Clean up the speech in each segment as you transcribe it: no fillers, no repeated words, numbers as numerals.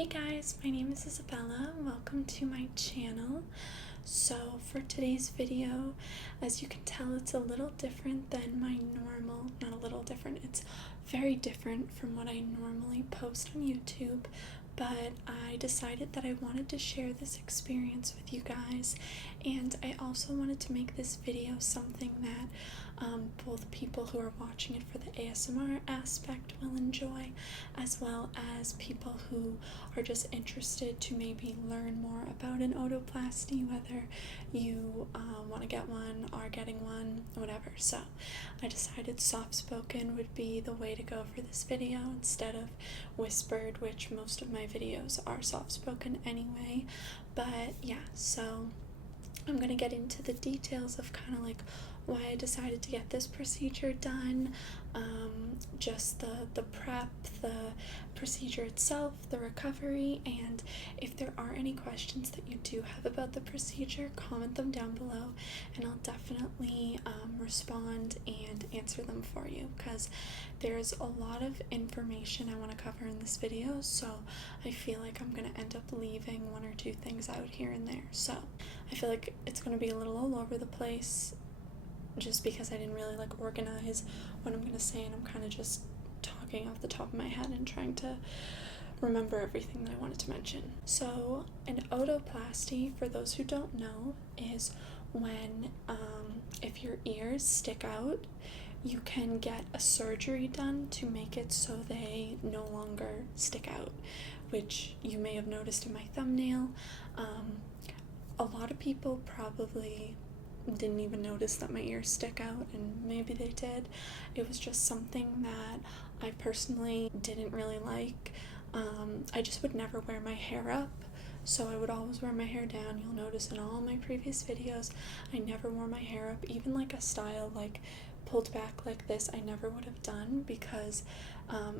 Hey guys, my name is Isabella. Welcome to my channel. So for today's video, as you can tell, it's a little different than my normal, not a little different, it's very different from what I normally post on YouTube, but I decided that I wanted to share this experience with you guys, and I also wanted to make this video something that both people who are watching it for the ASMR aspect will enjoy, as well as people who are just interested to maybe learn more about an otoplasty, whether you want to get one, are getting one, whatever. So I decided soft-spoken would be the way to go for this video instead of whispered, which most of my videos are soft-spoken anyway. But yeah, so I'm going to get into the details of kind of like why I decided to get this procedure done, just the prep, the procedure itself, the recovery, and if there are any questions that you do have about the procedure, comment them down below and I'll definitely respond and answer them for you, because there's a lot of information I want to cover in this video, so I feel like I'm going to end up leaving one or two things out here and there. So I feel like it's going to be a little all over the place just because I didn't really organize what I'm going to say, and I'm kind of just talking off the top of my head and trying to remember everything that I wanted to mention. So an otoplasty, for those who don't know, is when if your ears stick out, you can get a surgery done to make it so they no longer stick out, which you may have noticed in my thumbnail. A lot of people probably didn't even notice that my ears stick out, and maybe they did. It was just something that I personally didn't really like. I just would never wear my hair up, so I would always wear my hair down. You'll notice in all my previous videos I never wore my hair up, even like a style like pulled back like this I never would have done, because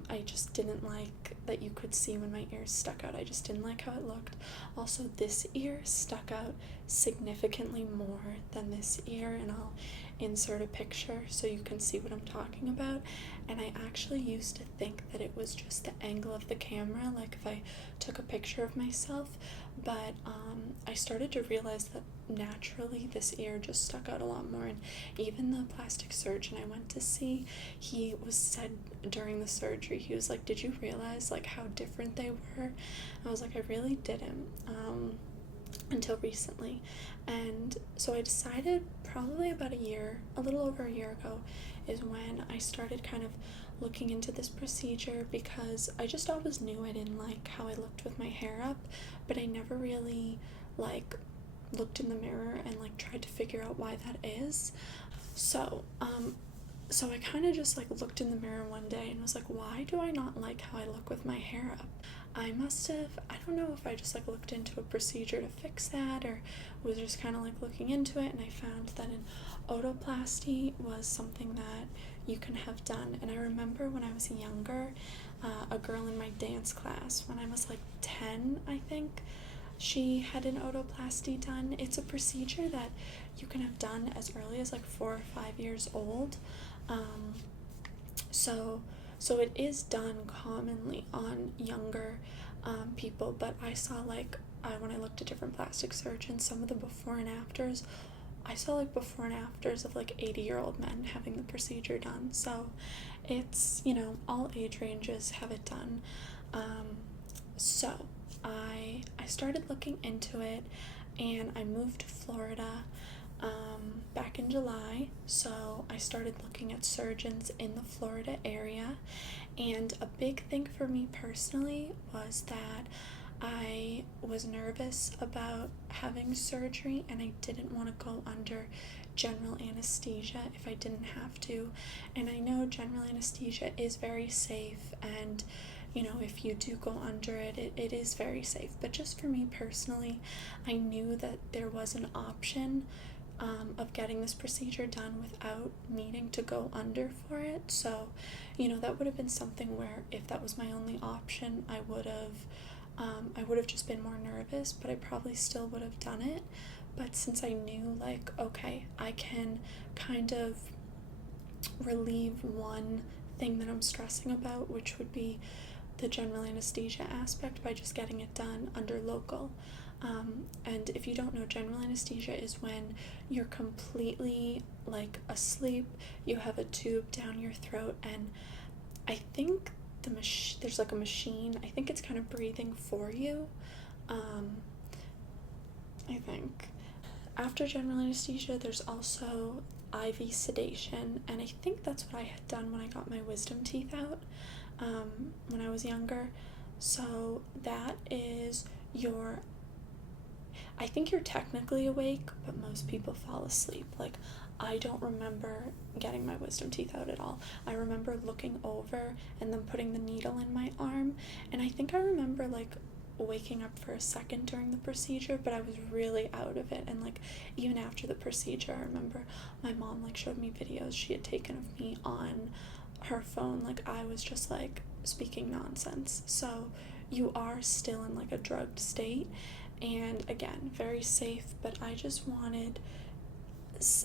I just didn't like that you could see when my ears stuck out. I just didn't like how it looked. Also, this ear stuck out significantly more than this ear, and I'll insert a picture so you can see what I'm talking about. And I actually used to think that it was just the angle of the camera, like if I took a picture of myself, but I started to realize that naturally this ear just stuck out a lot more. And even the plastic surgeon I went to see, he was said during the surgery, he was like, did you realize like how different they were? I was like, I really didn't until recently. And so I decided probably about a little over a year ago is when I started kind of looking into this procedure, because I just always knew I didn't like how I looked with my hair up, but I never really looked in the mirror and tried to figure out why that is. So I kind of just looked in the mirror one day and was like, why do I not like how I look with my hair up? I don't know if I just looked into a procedure to fix that, or was just kind of looking into it, and I found that an otoplasty was something that you can have done. And I remember when I was younger, a girl in my dance class, when I was 10, I think, she had an otoplasty done. It's a procedure that you can have done as early as 4 or 5 years old. So it is done commonly on younger people, but I saw when I looked at different plastic surgeons, some of the before and afters, I saw before and afters of 80-year-old men having the procedure done. So it's, all age ranges have it done. So I started looking into it, and I moved to Florida back in July, so I started looking at surgeons in the Florida area. And a big thing for me personally was that I was nervous about having surgery, and I didn't want to go under general anesthesia if I didn't have to. And I know general anesthesia is very safe, and if you do go under it, it is very safe. But just for me personally, I knew that there was an option of getting this procedure done without needing to go under for it. So, that would have been something where if that was my only option, I would have just been more nervous, but I probably still would have done it. But since I knew okay, I can kind of relieve one thing that I'm stressing about, which would be the general anesthesia aspect by just getting it done under local. And if you don't know, general anesthesia is when you're completely like asleep, you have a tube down your throat, and I think there's like a machine, I think it's kind of breathing for you. I think after general anesthesia there's also IV sedation, and I think that's what I had done when I got my wisdom teeth out when I was younger. So that is I think you're technically awake, but most people fall asleep. Like, I don't remember getting my wisdom teeth out at all. I remember looking over and then putting the needle in my arm, and I think I remember like waking up for a second during the procedure, but I was really out of it. And like, even after the procedure, I remember my mom like showed me videos she had taken of me on her phone. Like, I was just like speaking nonsense. So you are still in like a drugged state, and again, very safe, but I just wanted,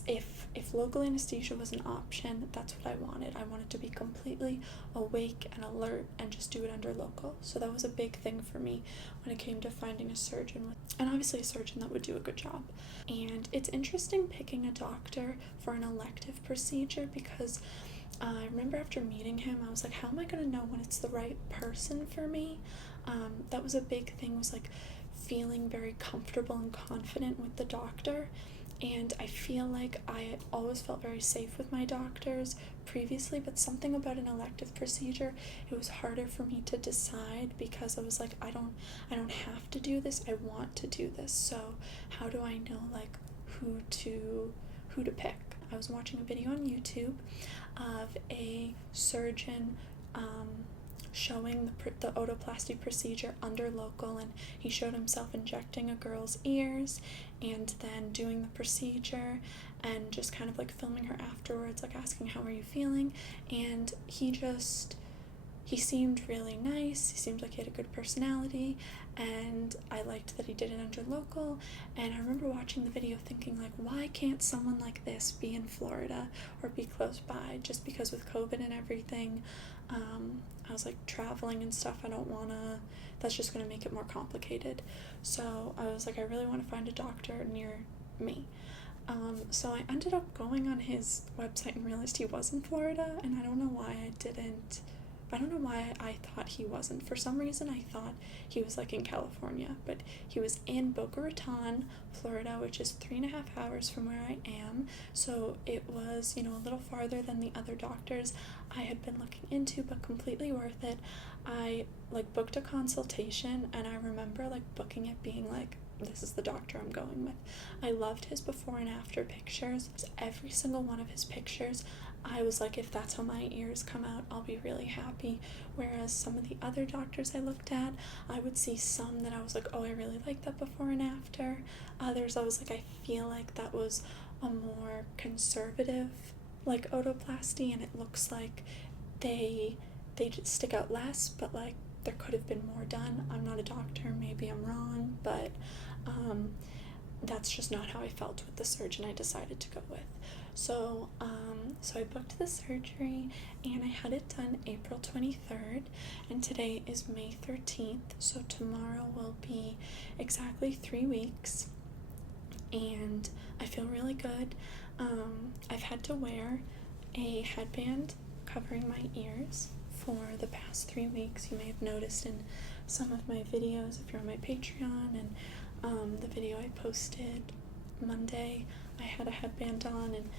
if local anesthesia was an option, that's what I wanted. I wanted to be completely awake and alert and just do it under local. So that was a big thing for me when it came to finding a surgeon, and obviously a surgeon that would do a good job. And it's interesting picking a doctor for an elective procedure, because I remember after meeting him, I was like, how am I going to know when it's the right person for me? That was a big thing, was like feeling very comfortable and confident with the doctor. And I feel like I always felt very safe with my doctors previously, but something about an elective procedure, it was harder for me to decide, because I was like, I don't have to do this, I want to do this. So how do I know like who to pick? I was watching a video on YouTube of a surgeon showing the otoplasty procedure under local, and he showed himself injecting a girl's ears and then doing the procedure and just kind of like filming her afterwards, like asking, how are you feeling? And he seemed really nice, he seemed like he had a good personality, and I liked that he did it under local. And I remember watching the video thinking like, why can't someone like this be in Florida or be close by? Just because with COVID and everything, I was like traveling and stuff, that's just gonna make it more complicated. So I was like, I really want to find a doctor near me. So I ended up going on his website and realized he was in Florida, and I don't know why I thought he wasn't. For some reason I thought he was like in California, but he was in Boca Raton, Florida, which is 3.5 hours from where I am. So it was, a little farther than the other doctors I had been looking into, but completely worth it. I like booked a consultation, and I remember like booking it being like, this is the doctor I'm going with. I loved his before and after pictures. Every single one of his pictures, I was like, if that's how my ears come out, I'll be really happy. Whereas some of the other doctors I looked at, I would see some that I was like, oh, I really like that before and after. Others, I was like, I feel like that was a more conservative, like, otoplasty, and it looks like they just stick out less, but like there could have been more done. I'm not a doctor, maybe I'm wrong, but that's just not how I felt with the surgeon I decided to go with. So I booked the surgery, and I had it done April 23rd, and today is May 13th, so tomorrow will be exactly 3 weeks, and I feel really good. I've had to wear a headband covering my ears for the past 3 weeks. You may have noticed in some of my videos if you're on my Patreon, and the video I posted Monday, I had a headband on, and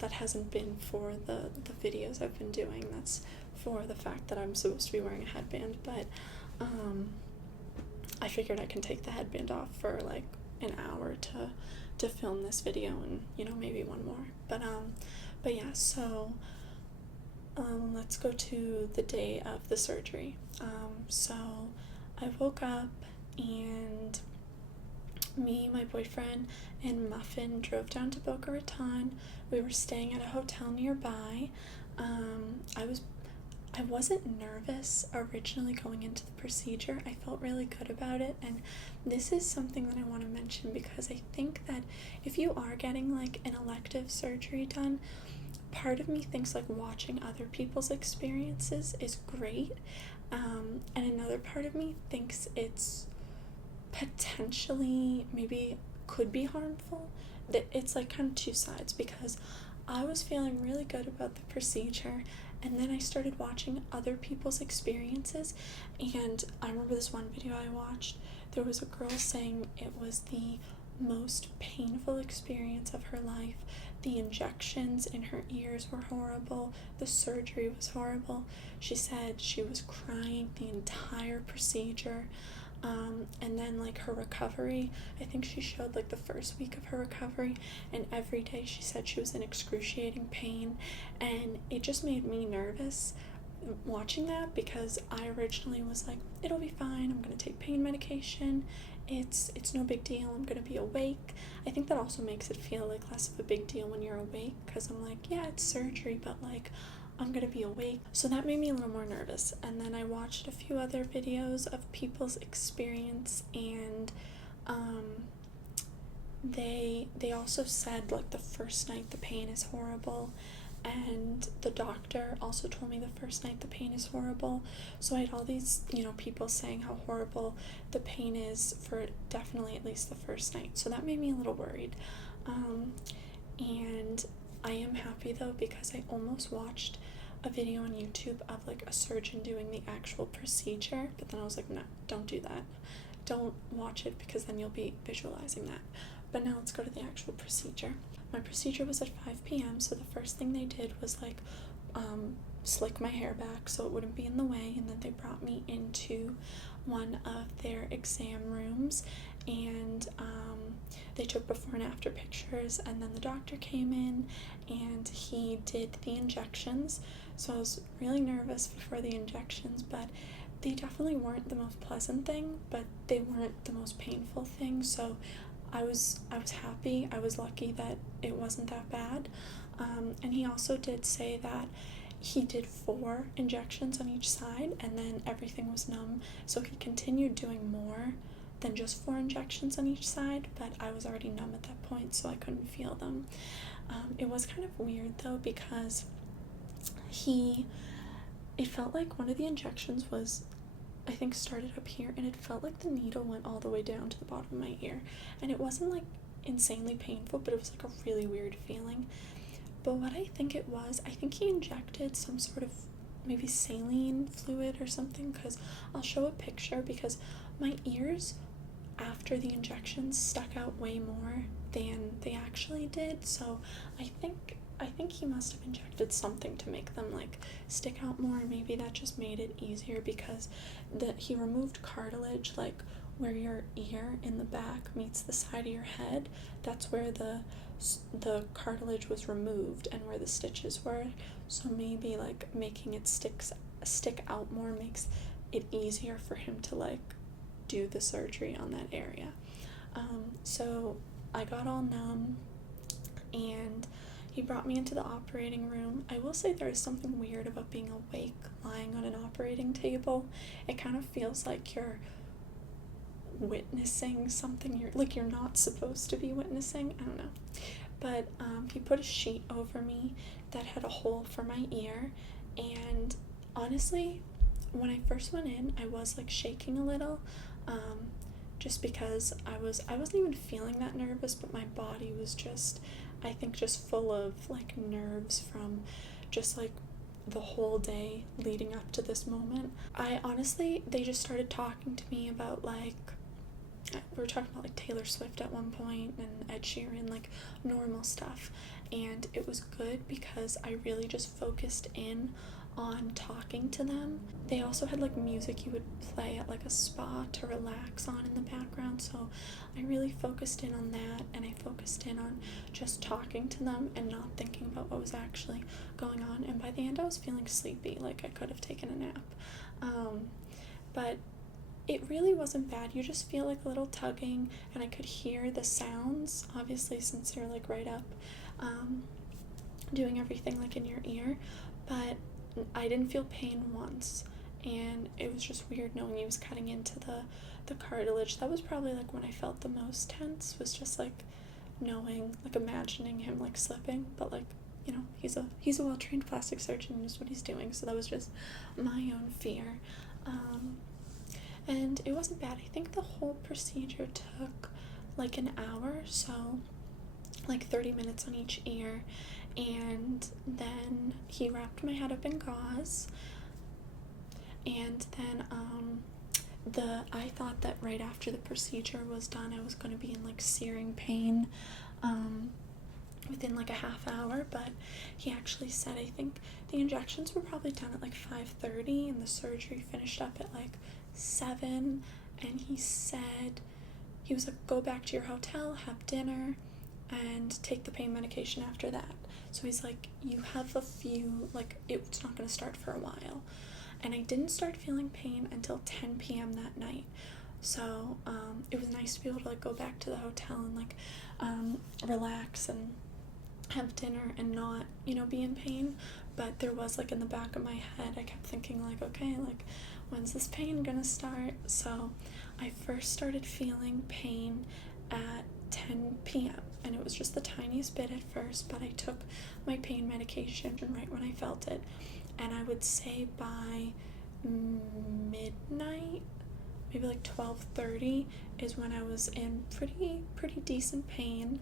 that hasn't been for the videos I've been doing. That's for the fact that I'm supposed to be wearing a headband, but I figured I can take the headband off for like an hour to film this video, and maybe one more, but yeah. So let's go to the day of the surgery. So I woke up, and me, my boyfriend, and Muffin drove down to Boca Raton. We were staying at a hotel nearby. I wasn't nervous originally going into the procedure. I felt really good about it, and this is something that I want to mention, because I think that if you are getting like an elective surgery done, part of me thinks like watching other people's experiences is great, and another part of me thinks it's potentially maybe could be harmful. That it's like kind of two sides, because I was feeling really good about the procedure, and then I started watching other people's experiences. And I remember this one video I watched, there was a girl saying it was the most painful experience of her life. The injections in her ears were horrible, the surgery was horrible. She said she was crying the entire procedure. And then like her recovery, I think she showed like the first week of her recovery, and every day she said she was in excruciating pain, and it just made me nervous watching that, because I originally was like, it'll be fine, I'm gonna take pain medication, it's no big deal, I'm gonna be awake. I think that also makes it feel like less of a big deal when you're awake, because I'm like, yeah, it's surgery, but like I'm gonna be awake. So that made me a little more nervous. And then I watched a few other videos of people's experience, and they also said like the first night the pain is horrible, and the doctor also told me the first night the pain is horrible. So I had all these, people saying how horrible the pain is for definitely at least the first night. So that made me a little worried. And I am happy though, because I almost watched a video on YouTube of like a surgeon doing the actual procedure, but then I was like, no, don't do that. Don't watch it, because then you'll be visualizing that. But now let's go to the actual procedure. My procedure was at 5 p.m. So the first thing they did was like slick my hair back so it wouldn't be in the way, and then they brought me into one of their exam rooms, and they took before and after pictures, and then the doctor came in and he did the injections. So I was really nervous before the injections, but they definitely weren't the most pleasant thing, but they weren't the most painful thing. So I was happy. I was lucky that it wasn't that bad. And he also did say that he did 4 injections on each side, and then everything was numb, so he continued doing more than just 4 injections on each side, but I was already numb at that point, so I couldn't feel them. It was kind of weird though, because it felt like one of the injections was, I think, started up here, and it felt like the needle went all the way down to the bottom of my ear, and it wasn't like insanely painful, but it was like a really weird feeling. But what I think it was, I think he injected some sort of maybe saline fluid or something, because I'll show a picture, because my ears after the injections stuck out way more than they actually did. So I think he must have injected something to make them like stick out more, and maybe that just made it easier, because he removed cartilage like where your ear in the back meets the side of your head. That's where the cartilage was removed and where the stitches were. So maybe like making it stick out more makes it easier for him to like do the surgery on that area. So I got all numb, and he brought me into the operating room. I will say there is something weird about being awake lying on an operating table. It kind of feels like you're witnessing something you're not supposed to be witnessing. I don't know. But he put a sheet over me that had a hole for my ear, and honestly, when I first went in, I was like shaking a little, just because I wasn't even feeling that nervous, but my body was just, I think, just full of like nerves from just like the whole day leading up to this moment. They just started talking to me about like, we were talking about like Taylor Swift at one point and Ed Sheeran, like normal stuff, and it was good because I really just focused in on talking to them. They also had like music you would play at like a spa to relax on in the background, so I really focused in on that, and I focused in on just talking to them and not thinking about what was actually going on. And by the end I was feeling sleepy, like I could have taken a nap, but it really wasn't bad. You just feel like a little tugging, and I could hear the sounds, obviously, since you're like right up, doing everything like in your ear, but I didn't feel pain once, and it was just weird knowing he was cutting into the cartilage. That was probably like when I felt the most tense, was just like knowing, like imagining him like slipping, but like you know, he's a well-trained plastic surgeon, he knows what he's doing, so that was just my own fear. And it wasn't bad. I think the whole procedure took like an hour, so like 30 minutes on each ear, and then he wrapped my head up in gauze, and then I thought that right after the procedure was done I was going to be in like searing pain within like a half hour, but he actually said, I think the injections were probably done at like 5:30 and the surgery finished up at like 7, and he said, he was like, go back to your hotel, have dinner, and take the pain medication after that. So he's like, you have a few, like, it's not going to start for a while. And I didn't start feeling pain until 10 p.m. that night. So it was nice to be able to like go back to the hotel and like relax and have dinner and not, you know, be in pain. But there was like in the back of my head, I kept thinking like, okay, like, when's this pain gonna start? So I first started feeling pain at 10 p.m. and it was just the tiniest bit at first, but I took my pain medication right when I felt it, and I would say by midnight, maybe like 12:30 is when I was in pretty decent pain,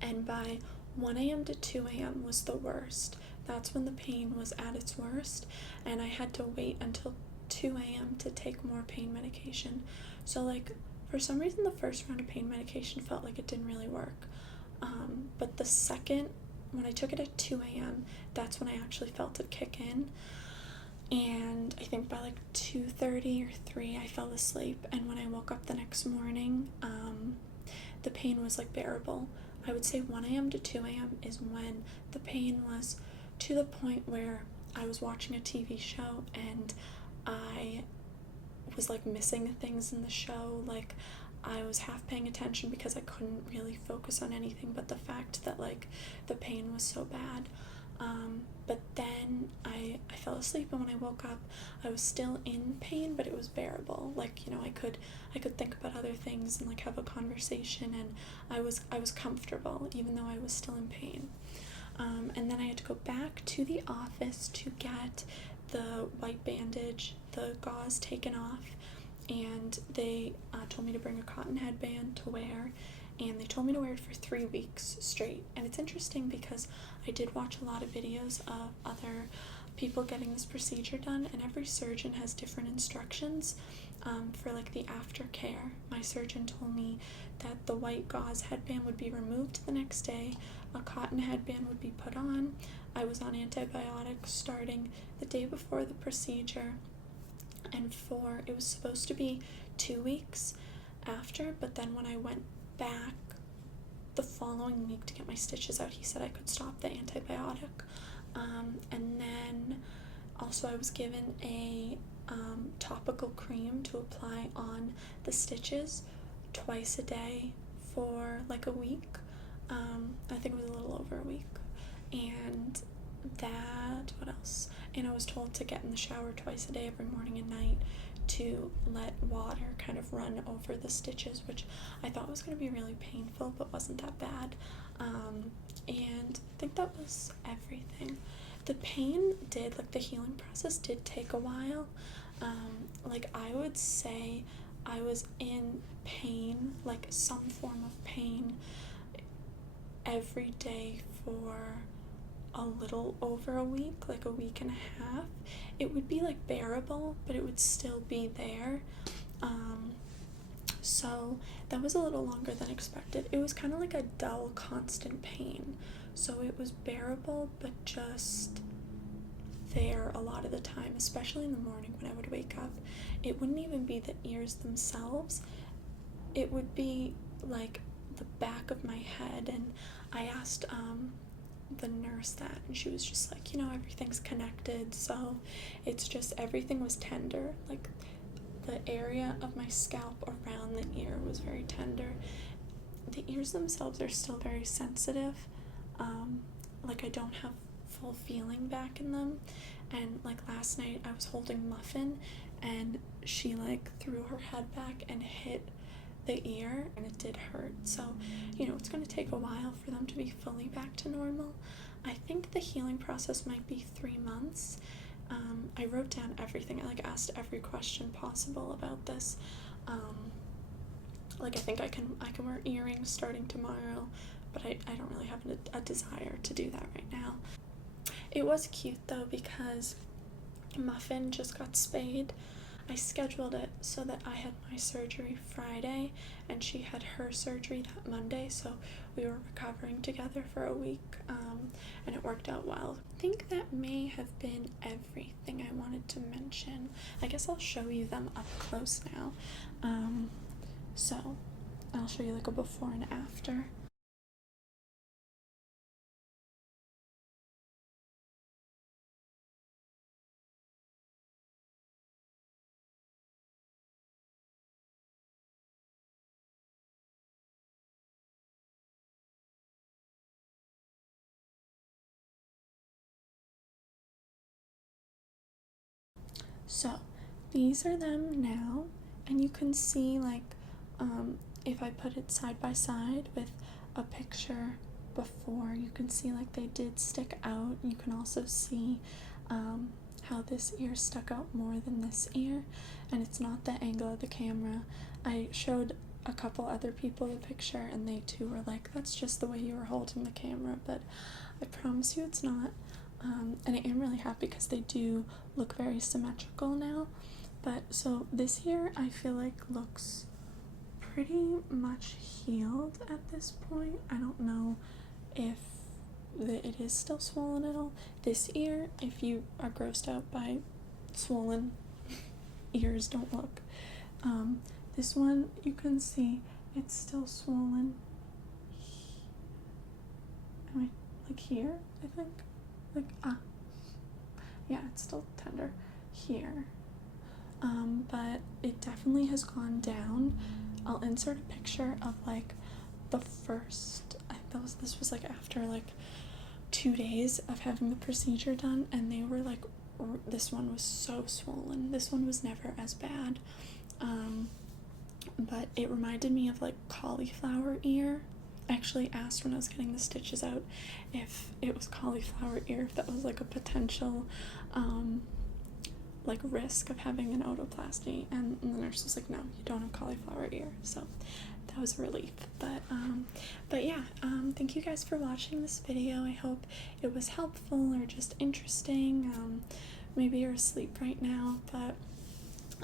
and by 1 a.m. to 2 a.m. was the worst. That's when the pain was at its worst, and I had to wait until 2 a.m. to take more pain medication. So like, for some reason the first round of pain medication felt like it didn't really work, but the second, when I took it at 2 a.m., that's when I actually felt it kick in, and I think by like 2:30 or 3 I fell asleep, and when I woke up the next morning, the pain was like bearable. I would say 1 a.m. to 2 a.m. is when the pain was to the point where I was watching a TV show and I was like missing things in the show. Like, I was half paying attention because I couldn't really focus on anything but the fact that like the pain was so bad. But then I fell asleep, and when I woke up I was still in pain, but it was bearable. Like, you know, I could think about other things and like have a conversation, and I was comfortable even though I was still in pain. And then I had to go back to the office to get the white bandage, the gauze taken off, and they told me to bring a cotton headband to wear, and they told me to wear it for 3 weeks straight. And it's interesting because I did watch a lot of videos of other people getting this procedure done, and every surgeon has different instructions for like the aftercare. My surgeon told me that the white gauze headband would be removed the next day, a cotton headband would be put on. I was on antibiotics starting the day before the procedure, and it was supposed to be 2 weeks after, but then when I went back the following week to get my stitches out, he said I could stop the antibiotic. And then also I was given a topical cream to apply on the stitches twice a day for like a week. I think it was a little over a week. And what else? And I was told to get in the shower twice a day, every morning and night, to let water kind of run over the stitches, which I thought was going to be really painful, but wasn't that bad. And I think that was everything. The pain the healing process did take a while. Like, I would say I was in pain, like some form of pain, every day for a little over a week, like a week and a half. It would be like bearable, but it would still be there. So that was a little longer than expected. It was kind of like a dull, constant pain. So it was bearable, but just there a lot of the time, especially in the morning when I would wake up. It wouldn't even be the ears themselves. It would be like the back of my head, and I asked the nurse that, and she was just like, you know, everything's connected, so it's just everything was tender. Like, the area of my scalp around the ear was very tender. The ears themselves are still very sensitive. Like, I don't have full feeling back in them, and like last night I was holding Muffin, and she like threw her head back and hit the ear, and it did hurt. So, you know, it's going to take a while for them to be fully back to normal. I think the healing process might be 3 months. I wrote down everything. I like asked every question possible about this. Like, I think I can wear earrings starting tomorrow, but I don't really have a desire to do that right now. It was cute though, because Muffin just got spayed. I scheduled it so that I had my surgery Friday and she had her surgery that Monday, so we were recovering together for a week, and it worked out well. I think that may have been everything I wanted to mention. I guess I'll show you them up close now. So I'll show you like a before and after. So these are them now, and you can see like if I put it side by side with a picture before, you can see like they did stick out. You can also see how this ear stuck out more than this ear, and it's not the angle of the camera. I showed a couple other people the picture and they too were like, that's just the way you were holding the camera, but I promise you it's not. And I am really happy because they do look very symmetrical now. But so this ear I feel like looks pretty much healed at this point. I don't know if it is still swollen at all. This ear, if you are grossed out by swollen ears, don't look. This one, you can see it's still swollen. Like here, I think. Yeah, it's still tender here. But it definitely has gone down. I'll insert a picture of like the first, this was like after like 2 days of having the procedure done, and they were like, this one was so swollen. This one was never as bad. But it reminded me of like cauliflower ear. I actually asked when I was getting the stitches out if it was cauliflower ear, if that was like a potential like risk of having an otoplasty, and the nurse was like, no, you don't have cauliflower ear. So that was a relief. But yeah, thank you guys for watching this video. I hope it was helpful or just interesting. Maybe you're asleep right now, but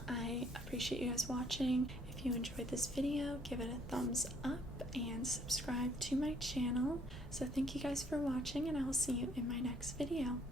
I appreciate you guys watching. If you enjoyed this video, give it a thumbs up and subscribe to my channel. So thank you guys for watching, and I will see you in my next video.